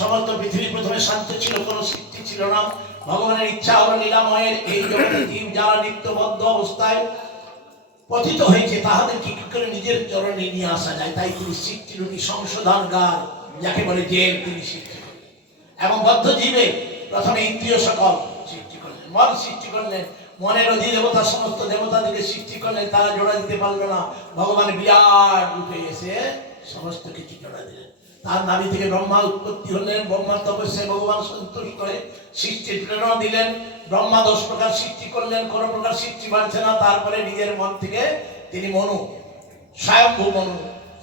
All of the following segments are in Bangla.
সমস্ত পৃথিবী প্রথমে শান্ত ছিল, কোনো সৃষ্টি ছিল না। ভগবানের ইচ্ছা হলো লীলাময়ের এই জীব যারা নিত্যবদ্ধ অবস্থায় পতিত হয়েছে, তাহাদের কি করে নিজের চরণে নিয়ে আসা যায়? তাই তিনি সৃষ্টিরূপী সংশোধনগার যাকে বলে জেল তিনি সৃষ্টি। এবং বদ্ধ জীবে প্রথমে ইন্দ্রিয় সকল সৃষ্টি করলেন। মন সৃষ্টি করলেন, মনের অধিদেবতা সমস্ত দেবতাদেরকে সৃষ্টি করলেন, তারা জোড়া দিতে পারল না। ভগবান বিরাট রূপে এসে সমস্ত কিছু জোড়া দিলেন। তার নাভি থেকে ব্রহ্মা উৎপত্তি হলেন, ব্রহ্মার তপস্যায় ভগবান সন্তুষ্ট করে সৃষ্টির প্রেরণা দিলেন। ব্রহ্মা দশ প্রকার সৃষ্টি করলেন, কোন প্রকার সৃষ্টি বাড়ছে না। তারপরে নিজের মন থেকে তিনি মনু, স্বয়ম্ভু মনু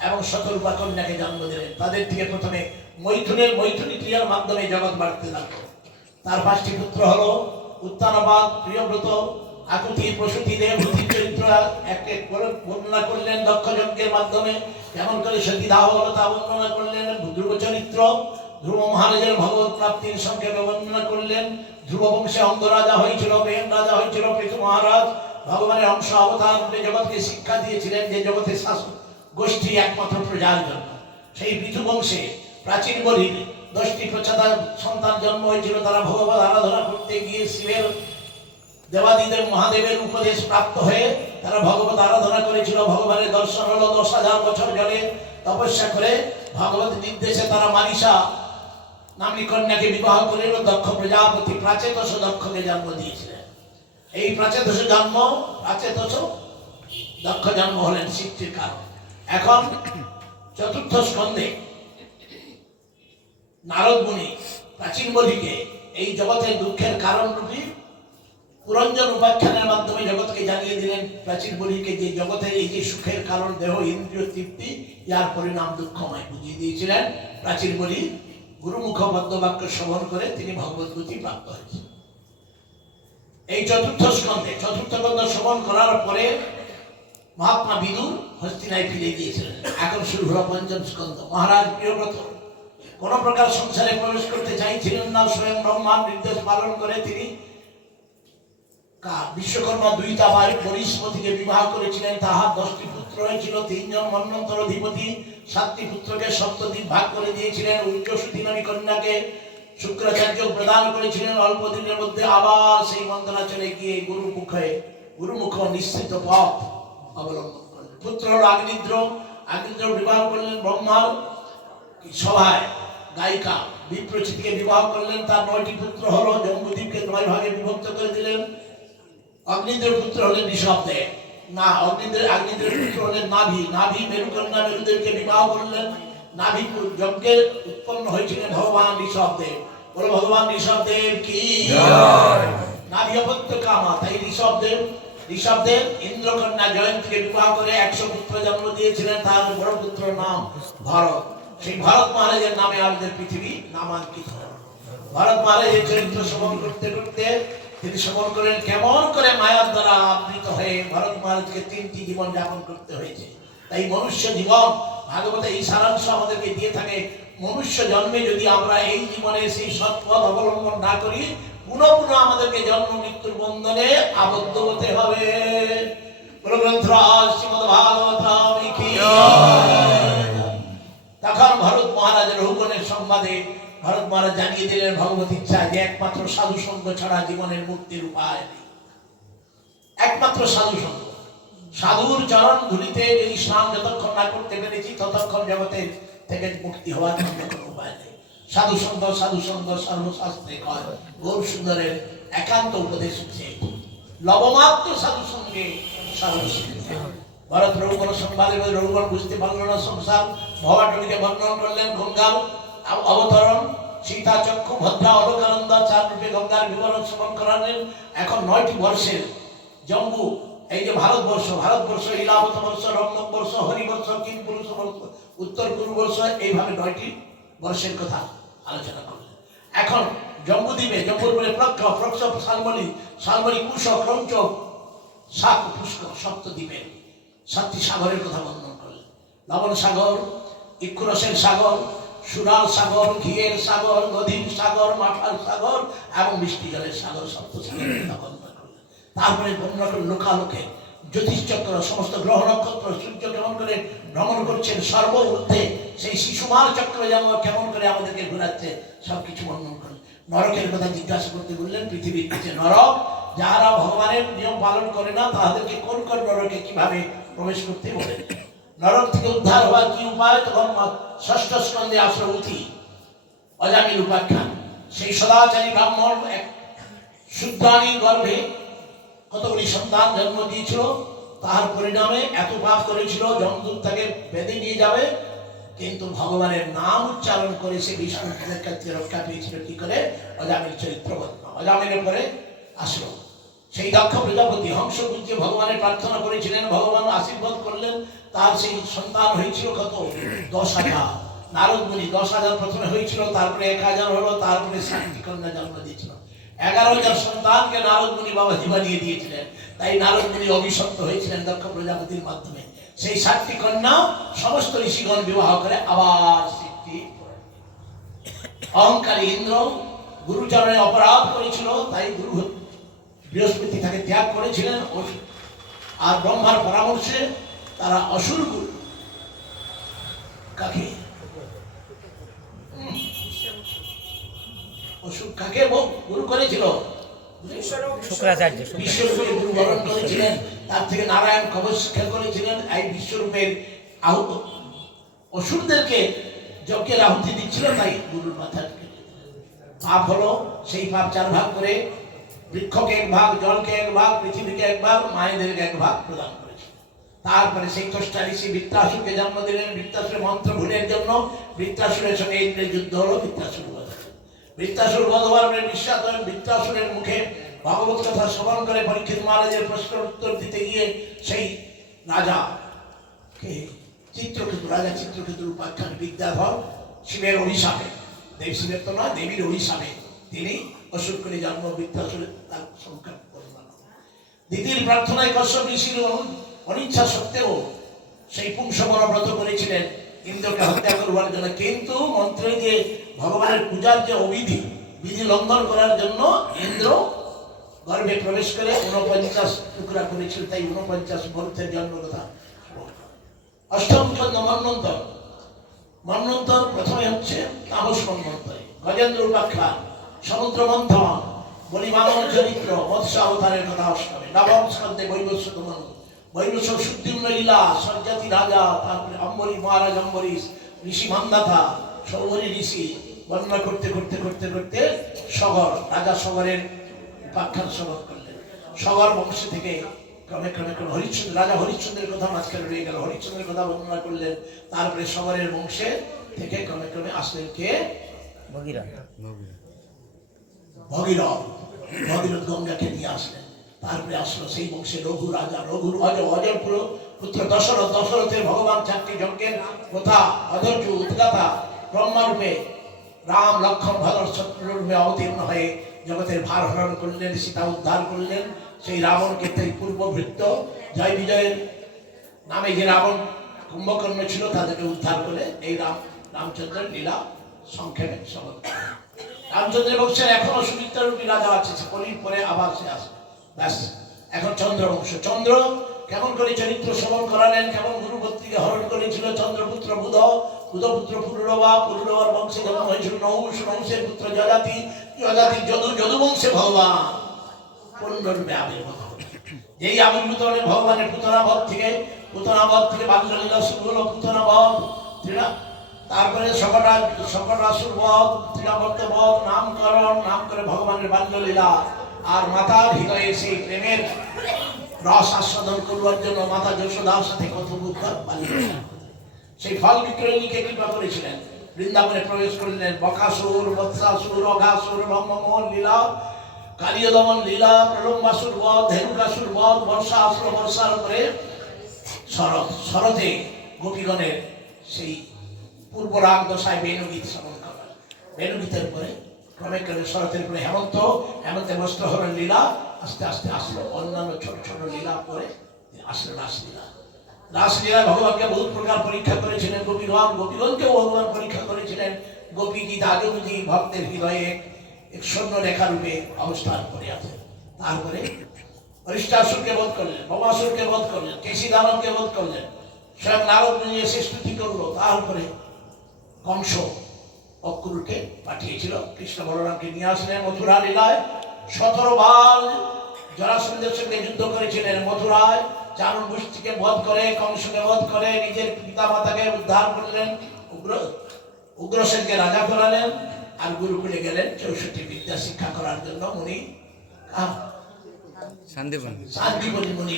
এবং শতরূপা কন্যাকে জন্ম দিলেন। তাদের থেকে প্রথমে মৈথুনের মৈথুনী ক্রিয়ার মাধ্যমে জগৎ বাড়তে লাগল। তার পাঁচটি পুত্র হলো উত্তানবাদ, প্রিয়ব্রত, আকুতি প্রসূতি দেবভূতি বর্ণনা করলেন মাধ্যমে করে তা বর্ণনা করলেন ধ্রুব চরিত্র, ধ্রুব মহারাজের ভগবত প্রাপ্তির সংক্ষেপে বর্ণনা করলেন, ধ্রুব বংশে হয়েছিল রাজা হয়েছিল মহারাজ, ভগবানের অংশ অবতার রূপে জগৎকে শিক্ষা দিয়েছিলেন যে জগতের শাসন গোষ্ঠী একমাত্র প্রজার জন্য। সেই পৃথু বংশে প্রাচীন বলি দশটি প্রচাদার সন্তান জন্ম হয়েছিল, তারা ভগবান আরাধনা করতে গিয়ে শিবের দেবাদিদেব মহাদেবের উপদেশ প্রাপ্ত হয়ে তারা ভগবত আরাধনা করেছিল। ভগবানের দর্শন হলো দশ হাজার বছর জলে তপস্যা করে ভগবত নির্দেশে তারা মারিসা নামনি কন্যাকে বিবাহ করে দক্ষ প্রজাপতি প্রাচেতস দক্ষকে জন্ম দিয়েছিলেন। এই প্রাচেতস জন্ম, প্রাচেতস দক্ষ জন্ম হলেন সৃষ্টির কারণ। এখন চতুর্থ স্কন্ধে নারদ মুনি প্রাচীন বলিকে এই জগতের দুঃখের কারণ রূপী পুরঞ্জন উপাখ্যানের মাধ্যমে জগৎকে জানিয়ে দিলেন প্রাচীন বলিকে যে জগতের এই যে সুখের কারণ, দেহ, ইন্দ্রিয়, তৃপ্তি ইয়ার পরিণাম দুঃখময় বুঝিয়ে দিয়েছিলেন প্রাচীন বলি গুরুমুখ বদ্ধবাক্য শ্রবণ করে তিনি ভগবত গতি প্রাপ্ত হয়েছেন। এই চতুর্থ স্কন্ধে, চতুর্থ স্কন্ধ শ্রবণ করার পরে মহাত্মা বিদুর হস্তিনায় ফিরে গিয়েছিলেন। এখন শুরু হলো পঞ্চম স্কন্ধ। মহারাজ প্রিয়ব্রত, কোন প্রকার সংসারে প্রবেশ করতে চাইছিলেন না, স্বয়ং ব্রহ্মার নির্দেশ পালন করে তিনি বিশ্বকর্মা দুই তাবায় পরিস্পতিকে বিবাহ করেছিলেন। তাহার দশটি পুত্র হয়েছিল, তিনজন মন্বন্তর অধিপতি, সাতটি পুত্রকে সপ্তদ্বীপ ভাগ করে দিয়েছিলেন। উচ্চসতী নামী কন্যাকে শুক্রাচার্য প্রদান করেছিলেন। অল্প দিনের মধ্যে আবার সেই মন্ত্রাচলে গিয়ে গুরুমুখে, গুরুমুখ নিশ্চিত পথ অবলম্বন করলেন। পুত্র হল আগ্নিদ্র আগ্নিদ্র বিবাহ করলেন ব্রহ্মার সভায়। গায়িকা বিপ্রচিতিকে বিবাহ করলেন। তার নয়টি পুত্র হলো, জম্বুদ্বীপকে নয় ভাগে বিভক্ত করে দিলেন। অগ্নিদের পুত্র হলেন নিঃশব্দে। না অগ্নিদের অগ্নিদের পুত্র হলেন নাভি। নাভি মেরুকন্যা মেরুদেরকে বিবাহ করলেন। নাভি যজ্ঞে উৎপন্ন হয়েছিলেন ভগবান ঋষভদেব বলো ভগবান ঋষভদেব কি? নাভি অপত্য কামা তাই ঋষভদেব ঋষভদেব ইন্দ্রকন্যা জয়ন্তীকে বিবাহ করে একশো পুত্র জন্ম দিয়েছিলেন তার বড় পুত্র নাম ভরত। সেই ভরত মহারাজের নামে আমাদের পৃথিবী নামাঙ্কিত। ভরত মহারাজের চরিত্র শ্রবণ করতে করতে তিনি শ্রবণ করেন কেমন করে মায়ার দ্বারা আবৃত হয়ে ভরত মহারাজকে তিনটি জীবন যাপন করতে হয়েছে। তাই মনুষ্য জীবন ভাগবতে এই সারাংশ আমাদেরকে দিয়ে থাকে মনুষ্য জন্মে যদি আমরা এই জীবনে সেই সৎপথ অবলম্বন না করি পুনঃ পুনঃ আমাদেরকে জন্ম মৃত্যুর বন্ধনে আবদ্ধ হতে হবে। তখন ভরত মহারাজের রঘুগণের সংবাদে ভরত মহারাজ জানিয়ে দিলেন ভগবত ইচ্ছা যে একমাত্র সাধু সঙ্গ ছাড়া জীবনের মুক্তির উপায় নেই। একমাত্র সাধু সঙ্গ। সাধুর চরণ ধুলিতে যদি স্নান যতক্ষণ না করতে পেরেছি, ততক্ষণ জগতের থেকে মুক্তি হওয়ার জন্য কোনো উপায় নেই। সাধু সঙ্গ সাধু সঙ্গ, সর্বশাস্ত্রে কয়, গৌর সুন্দরের একান্ত উপদেশ হচ্ছে লবমাত্র সাধু সঙ্গে সর্বশিক্ষা ভরত রঘুগণ সংবাদে রঘুগণ বুঝতে পারল না সংসার। ভবাটলিকে বর্ণন করলেন আব- অবতরণ, সীতা, চক্ষু, ভদ্রা, অলকানন্দ চার রূপে গঙ্গার বিবরণ শ্রবণ করালেন। এখন নয়টি বর্ষের জম্বু, এই যে ভারতবর্ষ ভারতবর্ষ ইলাবত বর্ষ রমনক বর্ষ হরিবর্ষ কিং পুরুষ বর্ষ উত্তর পূর্ব বর্ষ, এইভাবে নয়টি বর্ষের কথা আলোচনা করলেন। এখন জম্বুদ্বীপে জম্বুর বলে প্রক্ষ প্রক্ষ শালমণি শালমণি কুশ ক্রঞ্চ সাত পুষ্কর সপ্তদ্বীপের সাতটি সাগরের কথা বর্ণন করলেন। লবণ সাগর, ইক্ষুরসের সাগর সুরাল সাগর, ঘিয়ের সাগর, নদীর সাগর মাঠার সাগর এবং মিষ্টি জলের সাগর সপ্ত সাগরের কথা বর্ণনা করলেন তারপরে করলেন লোকালোকে জ্যোতিষচক্র সমস্ত গ্রহ নক্ষত্র, সূর্য কেমন করে ভ্রমণ করছেন সর্ব ঊর্ধ্বে সেই শিশুমার চক্র যেমন কেমন করে আমাদেরকে ঘোরাচ্ছে, সবকিছু বর্ণন করেন। নরকের কথা জিজ্ঞাসা করতে বললেন, পৃথিবীর কাছে নরক, যারা ভগবানের নিয়ম পালন করে না, তাদেরকে কোন কোন নরকে কীভাবে প্রবেশ করতে বলেন নরক থেকে উদ্ধার হওয়ার কি উপায়? তখন ষষ্ঠ স্কন্ধে আসলো উঠি অজামিল উপাখ্যান সেই সদাচারী ব্রাহ্মণ এক শুদ্ধানীর গর্ভে কতগুলি সন্তান জন্ম দিয়েছিল, তার পরিণামে এত পাপ করেছিল, যমদূত তাকে বেঁধে নিয়ে যাবে। কিন্তু ভগবানের নাম উচ্চারণ করে সে কাছে রক্ষা পেয়েছিল। কি করে? অজামিল চরিত্র। অজামিলের পরে আসলো সেই দক্ষ প্রজাপতি হংস পুত্র ভগবানের প্রার্থনা করেছিলেন, ভগবান আশীর্বাদ করলেন, তার সেই সন্তান হয়েছিল কত? দশ হাজার। নারদ মুনি দশ হাজার প্রথমে হয়েছিল, তারপরে এক হাজার হলো, তারপরে কন্যা জন্ম দিয়েছিল। এগারো হাজার সন্তানকে নারদ মুনি বাবাজি বানিয়ে দিয়েছিলেন। তাই নারদ মুনি অভিশপ্ত হয়েছিলেন দক্ষ প্রজাপতির মাধ্যমে। সেই সাতটি কন্যা সমস্ত ঋষিগণ বিবাহ করে আবার সৃষ্টি অহংকারী ইন্দ্র গুরুচরণে অপরাধ করেছিল, তাই গুরু বৃহস্পতি তাকে ত্যাগ করেছিলেন। আর ব্রহ্মার পরামর্শে তারা অসুর কাকে? অসুর কাকে গুরু করেছিল? শুক্রাচার্য শুক্রাচার্য। গুরু বরণ করেছিলেন। তার থেকে নারায়ণ কবচ শিক্ষা করেছিলেন। এই বিশ্বরূপের আহুত অসুরদেরকে যজ্ঞের আহুতি দিচ্ছিল তাই গুরুর মাথা পাপ হলো সেই পাপ চার ভাগ করে বৃক্ষকে এক ভাগ, জলকে এক ভাগ, পৃথিবীকে এক ভাগ, মায়েদেরকে এক ভাগ প্রদান করেছে তারপরে সেই কষ্টা ঋষি বৃত্তাসুরকে জন্ম দিলেন। বৃত্তাসুরের মন্ত্র ভুলের জন্য বৃত্তাসুরের সঙ্গে ইন্দ্রের যুদ্ধ হলো বৃত্তাসুর বধ। বৃত্তাসুর বধ হওয়ার পরে বিশ্বাস বৃত্তাসুরের মুখে ভগবত কথা শ্রবণ করে পরীক্ষিত মহারাজের প্রশ্নের উত্তর দিতে গিয়ে সেই রাজা কে? চিত্রকেতু, রাজা চিত্রকেতুর উপাখ্যান বিদ্যাধর শিবের অভিশাপে। দেব শিবের তো নয়, দেবীর অভিশাপে। তিনি অসুর করে জন্ম বৃত্তাসুরের তার সংখ্যা পরিমাণ। দিদির প্রার্থনায় কশ্যপ ঋষির অনিচ্ছা সত্ত্বেও সেই পুংসমর ব্রত করেছিলেন। ইন্দ্রকে হত্যা করবার জন্য। কিন্তু মন্ত্রে যে ভগবানের পূজার যে অবিধি, বিধি লঙ্ঘন করার জন্য ইন্দ্র গর্ভে প্রবেশ করে উনপঞ্চাশ টুকরা করেছিল, তাই উনপঞ্চাশ গ্রন্থের জন্ম কথা অষ্টম চন্দ্র মন্বন্তর মন্বন্তর প্রথমে হচ্ছে তামস মন্বন্তরে গজেন্দ্র উপাখ্যান। সমুদ্র মন্থন বলিবামন চরিত্র মৎস্য অবতারের কথা অষ্টমে। নবম স্কন্ধে বৈবস্য দমন বৈবস্য সুদ্দিম্ন লীলা সজ্জাতি রাজা, তারপরে অম্বরী মহারাজ অম্বরীশ, ঋষি মন্দাথা সৌবরী ঋষি বর্ণনা করতে করতে করতে করতে সগর, রাজা সগরের উপাখ্যান সগর করলেন। সগর বংশ থেকে ক্রমে ক্রমে ক্রমে হরিশ্চন্দ্র, রাজা হরিশ্চন্দ্রের কথা মাঝখানে রয়ে গেল। হরিশ্চন্দ্রের কথা বর্ণনা করলেন। তারপরে সগরের বংশে থেকে ক্রমে ক্রমে আসলেন কে? ভগীরথ। ভগীরথ ভগীরথ গঙ্গাকে নিয়ে আসলেন। তারপরে আসলো সেই বংশে রঘু রাজা। রঘুর অজ পুত্র দশরথ, দশরথের ভগবান চারটি যজ্ঞের কথা অধৈর্য উদ্গাতা ব্রহ্মারূপে রাম লক্ষণ ভদ্র শত্রুরূপে অবতীর্ণ হয়ে জগতের ভার হরণ করলেন, সীতা উদ্ধার করলেন। সেই রাবণকে তাই পূর্বভৃত্ত জয় বিজয়ের নামে যে রাবণ কুম্ভকর্ণ ছিল, তাদেরকে উদ্ধার করে এই রাম, রামচন্দ্রের লীলা সংক্ষেপে সমর্থ রামচন্দ্রের বংশের এখনও সুমিত্রারূপী রাজা আছে কলির পরে আবার সে আসবে ব্যাস, এখন চন্দ্রবংশ চন্দ্র, কেমন করে চরিত্র শ্রবণ করালেন, কেমন গুরু পত্রিকা হরণ করেছিল, চন্দ্রপুত্র বুধ, বুধপুত্র পুরুরবা, পুরুরবার বংশে জন্ম হয়েছিল নৌষ নৌষের পুত্র যজাতি যজাতি যদু যদু বংশে ভগবান। পূর্ণরূপে আবির্ভূত হলেন। যেই আবির্ভূত হলেন ভগবানের পুতনাবধ থেকে পুতনাবধ থেকে বাল্যলীলা শুরু হলো পুতনাবধ। তারপরে সকটা সকটাসুর বধ তৃণাবর্ত বধ নামকরণ, নাম করে ভগবানের বাল্যলীলা আর মাতার হৃদয়ে সেই প্রেমের রস আস্বাদন করবার জন্য মাতা যশোদার সাথে কথোপকথন বাল্যলীলা সেই ফল বিক্রয়ীকে কৃপা করেছিলেন। বৃন্দাবনে প্রবেশ করলেন। বকাসুর, বৎসাসুর অঘাসুর ব্রহ্মমোহন লীলা কালীয় দমন লীলা প্রলম্বাসুর বধ, ধেনুকাসুর বধ বর্ষা আসলো বর্ষার উপরে শরৎ, শরতে গোপীগণের সেই পূর্ব রাগ দশায় বেণুগীত শ্রবণ করা বেণুগীতের পরে ক্রমে ক্রমে শরতের পরে হেমন্ত, হেমন্তে বস্ত্র হরণ লীলা, আস্তে আস্তে আসলো অন্যান্য ছোট ছোট লীলা পরে আসলো রাসলীলা। রাসলীলা ভগবানকে বহুত প্রকার পরীক্ষা করেছিলেন, গোপী গোপীগণ গোপীগণকেও ভগবান পরীক্ষা করেছিলেন। গোপী গীত আজগুজি ভক্তের হৃদয়ে এক শূন্য রেখা রূপে অবস্থান করে আছে। তারপরে অরিষ্টাসুরকে বধ করলেন বোমাসুরকে বধ করলেন কেশি দানবকে বধ করলেন, স্বয়ং নারদ মুনি এসে স্তুতি করল। তারপরে কংস অক্রুরকে পাঠিয়েছিল। কৃষ্ণ বলরামকে নিয়ে আসলেন মথুরা লীলায়। সতেরো বার জরাসন্ধের সঙ্গে যুদ্ধ করেছিলেন মথুরায়। চারণ গোষ্ঠীকে বধ করে কংসকে বধ করে নিজের পিতা মাতাকে উদ্ধার করলেন। উগ্র উগ্রসেনকে রাজা করালেন আর গুরুকুলে গেলেন চৌষট্টি বিদ্যা শিক্ষা করার জন্য উনি শান্তিপতি মুনি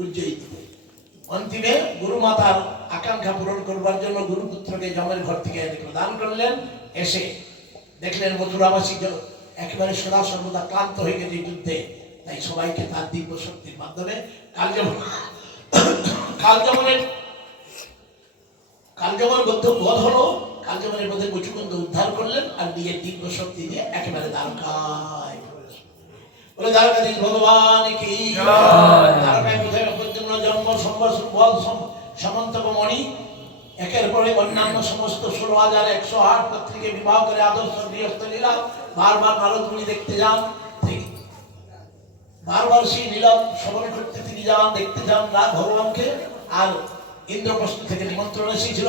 উজ্জয়িত অন্তিমে গুরুমাতার আকাঙ্ক্ষা পূরণ করবার জন্য গুরুপুত্রকে জমের ঘর থেকে প্রদান করলেন। এসে দেখলেন মথুরাবাসী একেবারে সদা সর্বদা ক্লান্ত হয়ে গেছে যুদ্ধে। তাই সবাইকে তার দিব্য শক্তির মাধ্যমে কালযমন কালযমনের কালযমন বদ্ধ বধ হলো। কালযমনের মধ্যে মুচুকুন্দ উদ্ধার করলেন আর নিজের দিব্য শক্তি দিয়ে একেবারে দ্বারকায় বলে দ্বারকাধীশ ভগবান কি? দ্বারকায় প্রথমে পর্যন্ত জন্ম সম্বর্ষ বল সম- সমন্তক একের পরে অন্যান্য সমস্ত ষোলো হাজার একশো আট পত্রিকে বিবাহ করে আদর্শ গৃহস্থ লীলা। বারবার নারদ দেখতে যান। বারবার সেই নীলাম শ্রবণ করতে তিনি যান, দেখতে যান ভগবানকে। আর ইন্দ্রপ্রস্থ থেকে নিমন্ত্রণ এসেছিল।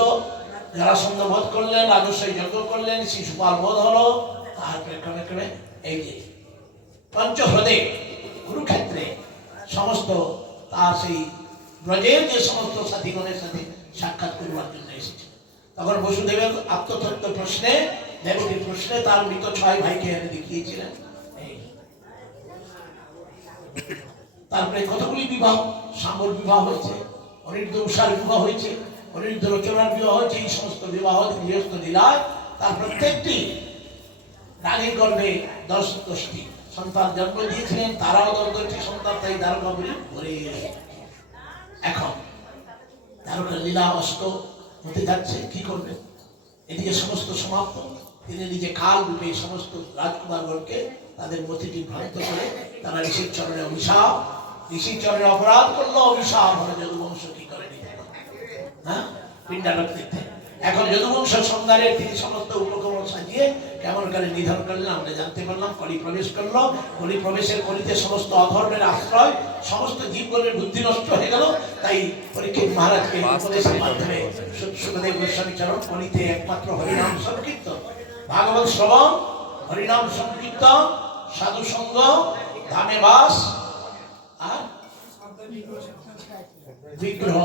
যারা সন্ধ্য করলেন, রাজস্বই যজ্ঞ করলেন শিশুপাল বধ হলো। তারপরে ক্রমে ক্রমে এই যে পঞ্চহ্রদে, কুরুক্ষেত্রে সমস্ত তার সেই ব্রজের যে সমস্ত সাথীগণের সাথে সাক্ষাৎ করবার জন্য এসেছে। তখন বসুদেবের আত্মতত্ত্ব প্রশ্নে, দেবকীর প্রশ্নে তার মৃত ছয় ভাইকে এনে দেখিয়েছিলেন। তারপরে কতগুলি বিবাহ? সাম্বর বিবাহ হয়েছে অনির্দ উষার বিবাহ হয়েছে অনির্দ রচনার বিবাহ হয়েছে, এই সমস্ত বিবাহ গৃহস্থ লীলায় তার প্রত্যেকটি রানীর গর্ভে দশ দশটি সন্তান জন্ম দিয়েছিলেন, তারাও দশ দশটি সন্তান, তাই দ্বারকা বলি ভরে। এখন দ্বারকার লীলা অস্ত হতে যাচ্ছে, কি করবেন এদিকে সমস্ত সমাপ্ত তিনি নিজে কাল রূপে সমস্ত রাজকুমারগণকে তাদের মতিটি ভ্রান্ত করে তারা ঋষির চরণে অভিশাপ, ঋষির চরণে অপরাধ করল, অভিশাপ। হলো যদুবংশ কি করে নিতে? হ্যাঁ? পিণ্ডালক দিতে এখন যদুবংশ সংজ্ঞারের তিনি সমস্ত উপকরণ সাজিয়ে কেমন করে নিধন করলেন আমরা জানতে পারলাম কলি প্রবেশ করল কলি প্রবেশের কলিতে সমস্ত অধর্মের আশ্রয় সমস্ত জীবগণের বুদ্ধি নষ্ট হয়ে গেল তাই পরীক্ষিত মহারাজকে উপদেশের মাধ্যমে সুখদেব গোস্বামী চরণ কলিতে একমাত্র হরিনাম সংকীর্তন। ভাগবত শ্রবণ হরিনাম সংকীর্তন সাধু সঙ্গ ধামে বাস আর বিগ্রহ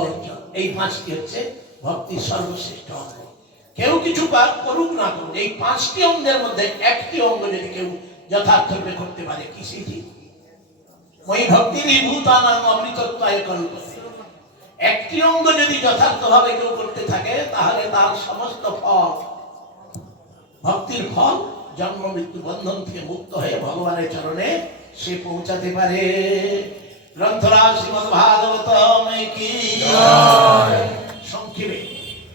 এই পাঁচটি হচ্ছে ভক্তির সর্বশ্রেষ্ঠ অঙ্গ। কেউ কিছু করুক না করুক এই পাঁচটি অঙ্গের মধ্যে একটি অঙ্গ যদি কেউ যথার্থ রূপে করতে পারে কি সেটি? ওই ভক্তির নাম অমৃতত্বায় কল্পতে। একটি অঙ্গ যদি যথার্থভাবে কেউ করতে থাকে তাহলে তার সমস্ত ফল ভক্তির ফল জন্ম মৃত্যু বন্ধন থেকে মুক্ত হয়ে ভগবানের চরণে সে পৌঁছাতে পারে। গ্রন্থরাজ শ্রীমদ ভাগবতম কি সংক্ষেপে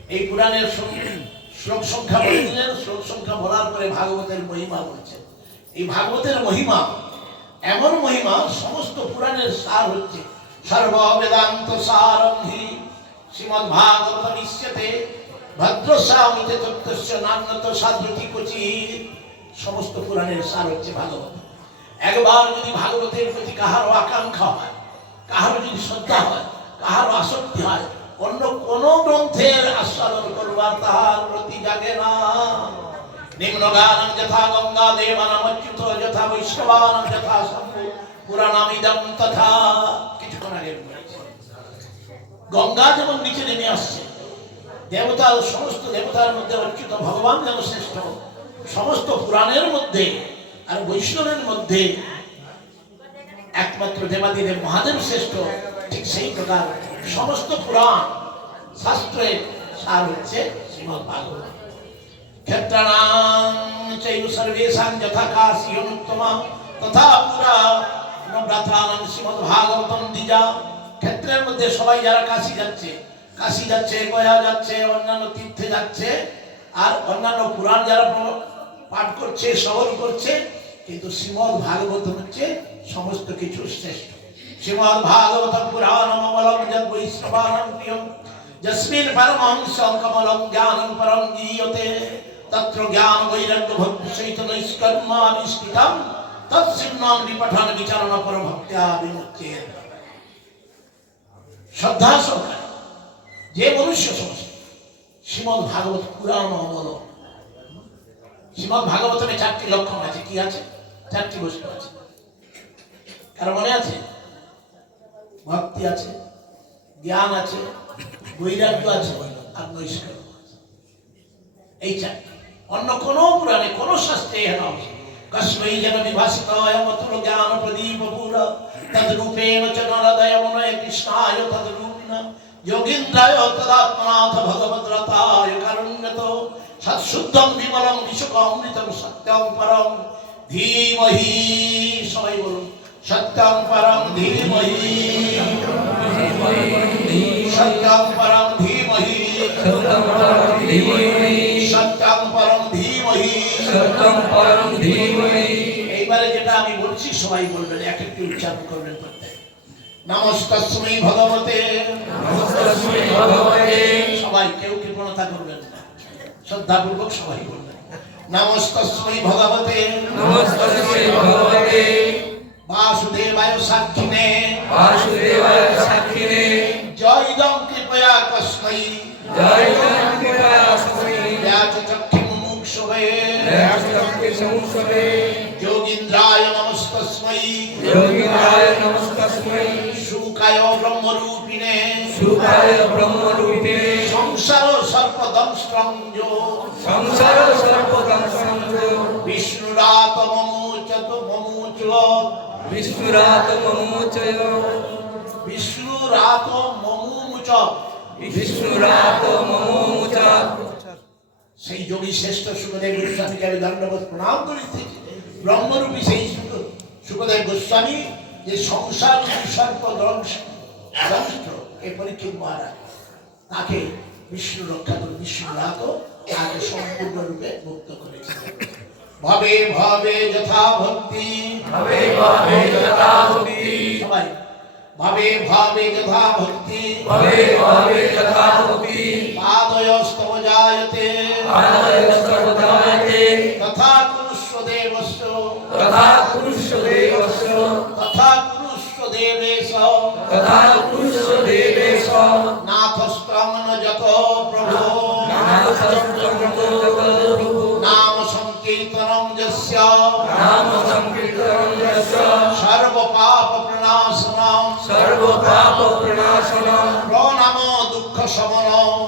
এই পুরাণের সং- শ্লোক সংখ্যা বলে দিলেন শ্লোক সংখ্যা বলার পরে ভাগবতের মহিমা বলছেন এই ভাগবতের মহিমা, এমন মহিমা, সমস্ত পুরাণের সার হচ্ছে। সর্ব বেদান্ত সারম্ভি শ্রীমদ ভাগবত নিশ্চতে, ভদ্রস্বামীতে তত্ত্বস্য নান্যত সাধুতি কচিত সমস্ত পুরাণের সার হচ্ছে ভাগবত। একবার যদি ভাগবতের প্রতি কাহারও আকাঙ্ক্ষা হয়, কাহারও যদি শ্রদ্ধা হয়, কাহারও আসক্তি হয় অন্য কোন গ্রন্থের আস্বাদন করবার তাহার প্রতি জাগে না। যথা গঙ্গা দেবানামচ্যুত, যথা যথা পুরাণামিদম তথা কিছুক্ষণ আগে গঙ্গা যেমন নিচে নেমে আসছে দেবতা সমস্ত দেবতার মধ্যে ভগবান যেন শ্রেষ্ঠ, সমস্ত পুরাণের মধ্যে আর বৈষ্ণবের মধ্যে একমাত্র দেবাদিদেব মহাদেব শ্রেষ্ঠ, ঠিক সেই প্রকার সমস্ত পুরাণ শাস্ত্রের সার হচ্ছে ভাগবত তথা ক্ষেত্রের মধ্যে সবাই যারা কাশী যাচ্ছে কাশী যাচ্ছে যাচ্ছে, অন্যান্য তীর্থে যাচ্ছে, আর অন্যান্য পুরাণ যারা পাঠ করছে, শ্রবণ করছে, কিন্তু শ্রীমদ ভাগবত হচ্ছে সমস্ত কিছু শ্রেষ্ঠ। শ্রীমদ ভাগবত পুরাণ মমলম যদ বৈষ্ণবানম প্রিয়ম যস্মিন পরমহংসং কমলম জ্ঞানম পরম গীয়তে তত্র জ্ঞান বৈরাগ্য ভক্তি সহিত নৈষ্কর্মাবিষ্কৃতম তৎসিন্নং বিপঠন বিচারণ পর ভক্ত্যা বিমুচ্যেত শ্রদ্ধা সহকারে যে মনুষ্য সমস্ত শ্রীমদ ভাগবত পুরাণ অমল শ্রীমদ ভাগবতমে চারটি লক্ষণ আছে। কি আছে? চারটি বস্তু আছে। কারও মনে আছে? ভক্তি আছে, জ্ঞান আছে, বৈরাগ্য আছে আর আছে। এই চারটি অন্য কোন পুরাণে কোন শাস্ত্রে এ নাম কস্মৈ জন বিভাসিত অয়মতুল জ্ঞান প্রদীপ পুর। তদ্রূপেণ চ নরদয় কৃষ্ণায় তদ্রূপিণ। যোগীন্দ্রায় তদাত্মনাথ ভগবদ্রতায় কারুণ্যত। সৎশুদ্ধম বিমলম সত্যম পরম। ধীমহি, সবাই বলুন। সত্যম পরম ধীমহি। সত্যম পরম ধীমহি। সত্যম পরম ধীমহি। এইবারে যেটা আমি বলছি সবাই বলবেন এক একটি উচ্চারণ করবেন প্রত্যেক। নমস্তস্মৈ ভগবতে। সবাই কেউ কৃপণতা করবেন না। শ্রদ্ধাপূর্বক সবাই বলবেন। নমস্তস্মৈ ভগবতে। వాసుదేవాయ సాక్షినే వాసుదేవాయ సాక్షినే జైదం కృపయా కస్మై జైదం కృపయా కస్మై యాచ చక్షు ముముక్షువే యాచ చక్షు ముముక్షువే యోగింద్రాయ నమస్తస్మై యోగింద్రాయ నమస్తస్మై శూకాయ బ్రహ్మరూపిణే శూకాయ బ్రహ్మరూపిణే সংসার সর্পদংশ্রঞ্জ সংসার সর্পদংশ্রঞ্জ বিষ্ণুরাত মমোচত মমোচল বিষ্ণুরাত মমোচয় বিষ্ণুরাত মমোমুচ বিষ্ণুরাত মমোমুচ সেই যোগী শ্রেষ্ঠ সুখদেব গোস্বামীকে আমি দণ্ডবোধ প্রণাম করেছি ব্রহ্মরূপী সেই সুখদেব গোস্বামী যে সংসার সর্প দংশ এ পরীক্ষিত মহারাজ। তাকে বিষ্ণু রক্ষা করে বিষ্ণুরাত তাকে সম্পূর্ণরূপে মুক্ত করেছে ভাবে ভাবে যথা ভক্তি ভাবে ভাবে যথা ভক্তি সবাই ভাবে ভাবে যথা ভক্তি ভাবে ভাবে যথা ভক্তি পাদয়স্তব জায়তে পাদয়স্তব জায়তে তথা পুরুষ দেবস্য তথা পুরুষ দেবস্য তথা পুরুষ দেবেশ তথা পুরুষ দেবেশ নাথস্ত্রম যত প্রভো নাথস্ত্রম संकीर्तनस्य सर्व पाप प्रणाशनम सर्व पाप प्रणाशनम प्रणम दुख शमनम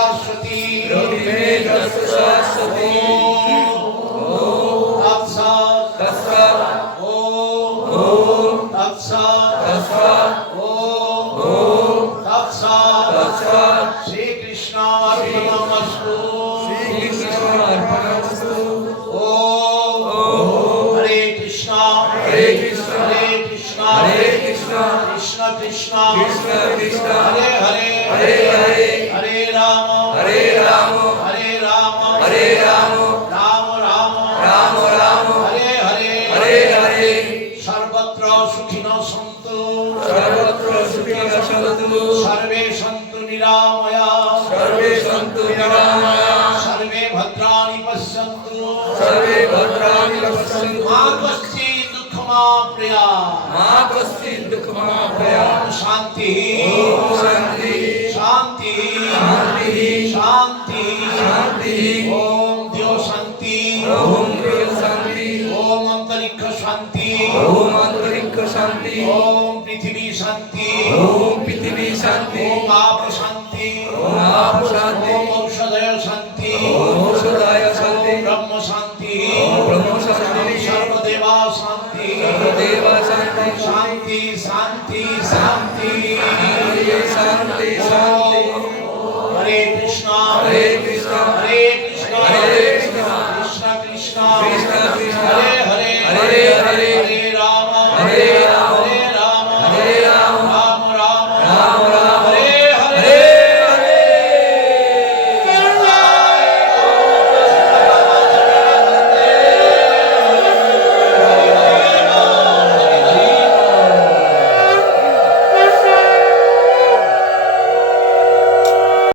सरस्वती रुक्मे तस्य सरस्वती ओम तत्सा तत्सा ओम ओम तत्सा तत्सा ओम ओम तत्सा সন্তু নিরাময়া। সর্বে সন্তু নিরাময়া। সর্বে ভদ্রাণি পশ্যন্তু। সর্বে ভদ্রাণি পশ্যন্তু। মা কশ্চিৎ দুঃখমা প্রিয়া। মা কশ্চিৎ দুঃখমা প্রিয়া। শান্তি। শান্তি। শান্তি। শান্তি। শান্তি। শান্তি। ওম দিও শান্তি। ওম দিও শান্তি। ওম অন্তরিক্ষ শান্তি। ওম অন্তরিক্ষ শান্তি। ওম পৃথিবী শান্তি। ওম শান্তি। ওম আপ শান্তি ওম আপ শান্তি ওম ঔষধয় শান্তি। ওম ঔষধয় শান্তি। ব্রহ্ম শান্তি ওম ব্রহ্ম শান্তি সর্বদেবা শান্তি। সর্বদেবা শান্তি। শান্তি শান্তি শান্তি। শান্তি। শান্তি শান্তি। হরে কৃষ্ণ। হরে কৃষ্ণ। হরে